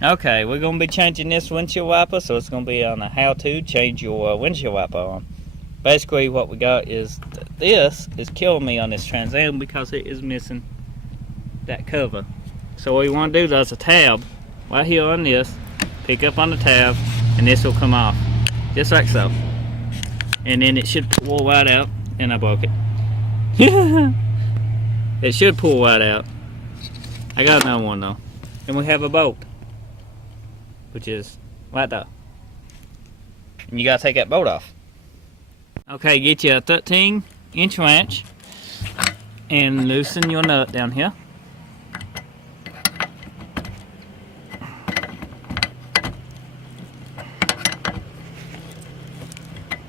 Okay, we're going to be changing this windshield wiper, so it's going to be on a how to change your windshield wiper on. Basically what we got is this is killing me on this Trans Am because it is missing that cover. So what you want to do, there's a tab right here on this, pick up on the tab, and this will come off, just like so. And then it should pull right out, and I broke it. It should pull right out. I got another one though. And we have a bolt, which is right there. And you gotta take that bolt off. Okay, get you a 13-inch wrench and loosen your nut down here.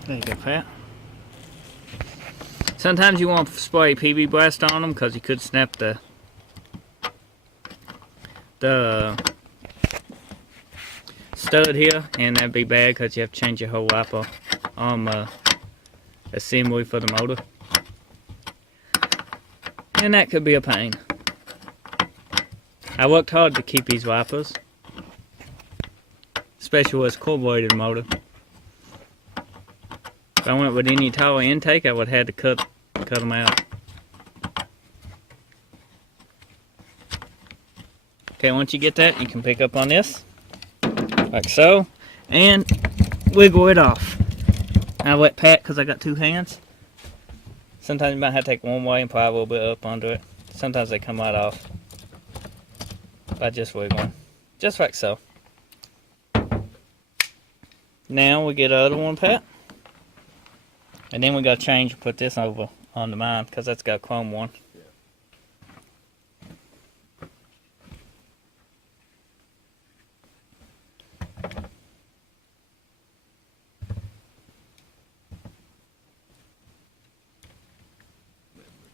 There you go, Pat. Sometimes you want to spray PB Blast on them because you could snap the stud here, and that'd be bad because you have to change your whole wiper assembly for the motor, and that could be a pain. I worked hard to keep these wipers, especially with a carbureted motor. If I went with any taller intake, I would have had to cut them out. Okay, once you get that, you can pick up on this, like so, and wiggle it off. I wet pat because I got two hands. Sometimes you might have to take one way and pry a little bit up under it. Sometimes they come right off by just wiggling, just like so. Now we get the other one, Pat. And then we got to change and put this over onto mine because that's got a chrome one.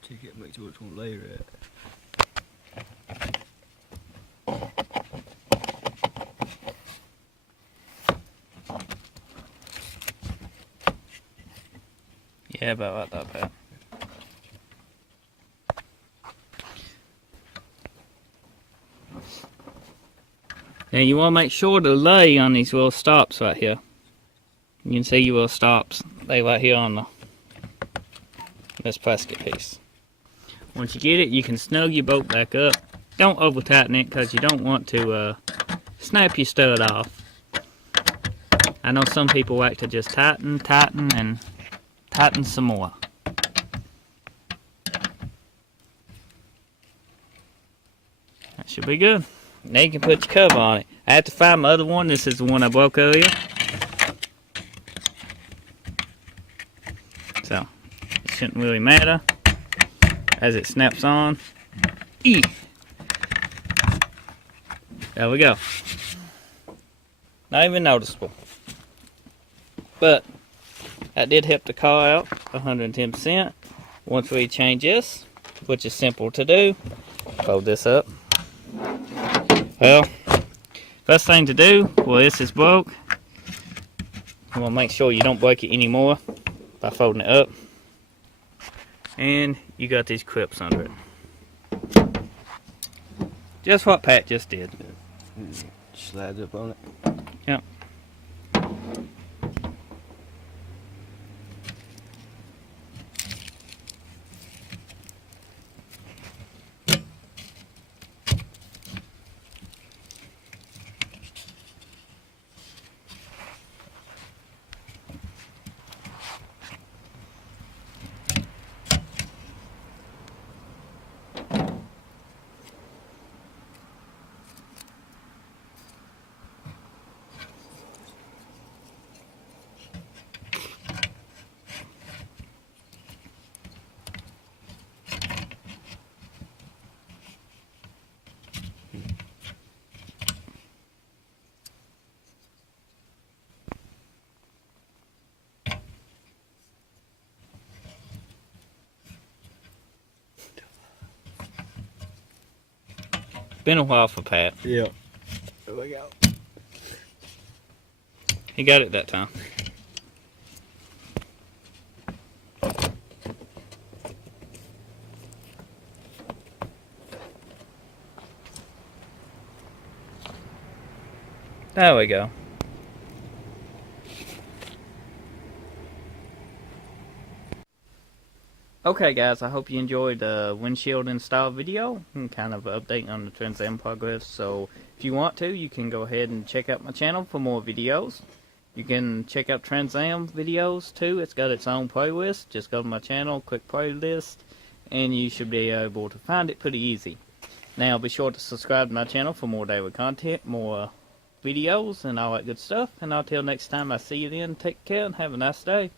Check it, make sure it's on layer at. Yeah, about like that, Pat. Now you want to make sure to lay on these little stops right here. You can see your little stops. They right here on this plastic piece. Once you get it, you can snug your bolt back up. Don't over tighten it because you don't want to snap your stud off. I know some people like to just tighten, and tighten some more. That should be good. Now you can put your cover on it. I have to find my other one. This is the one I broke earlier. So, it shouldn't really matter as it snaps on. There we go. Not even noticeable. But that did help the car out 110%. Once we change this, which is simple to do, fold this up. Well, first thing to do, well, this is broke. You want to make sure you don't break it anymore by folding it up. And you got these clips under it. Just what Pat just did. Slides up on it. Yep. Been a while for Pat. Yeah. There we go. He got it that time. There we go. Okay guys, I hope you enjoyed the windshield install video and kind of an update on the Trans Am progress. So if you want to, you can go ahead and check out my channel for more videos. You can check out Trans Am videos too. It's got its own playlist. Just go to my channel, click playlist, and you should be able to find it pretty easy. Now be sure to subscribe to my channel for more daily content, more videos, and all that good stuff. And until next time I see you then, take care and have a nice day.